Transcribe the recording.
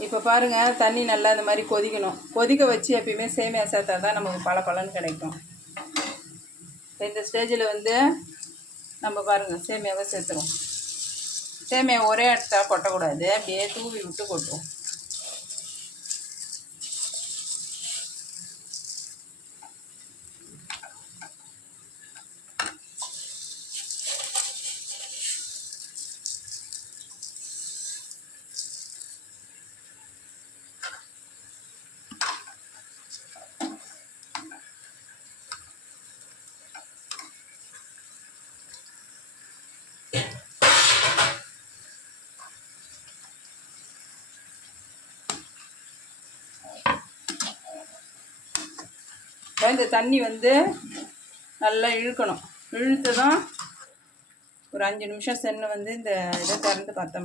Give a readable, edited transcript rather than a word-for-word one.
இப்போ பாருங்கள், தண்ணி நல்லா இந்த மாதிரி கொதிக்கணும். கொதிக்க வச்சு எப்பயுமே சேமியா சேர்த்தா தான் நமக்கு பலன்னு கிடைக்கும். இந்த ஸ்டேஜில் வந்து நம்ம பாருங்கள் சேமியாவை சேர்த்துரும். சேமியா ஒரே இடத்தா கொட்டக்கூடாது, அப்படியே தூவி விட்டு கொட்டும். இந்த தண்ணி வந்து நல்லா இழுக்கணும். இழுத்து தான் ஒரு 5 நிமிஷம் சென்று வந்து இந்த இதை திறந்து பார்த்தோம்னா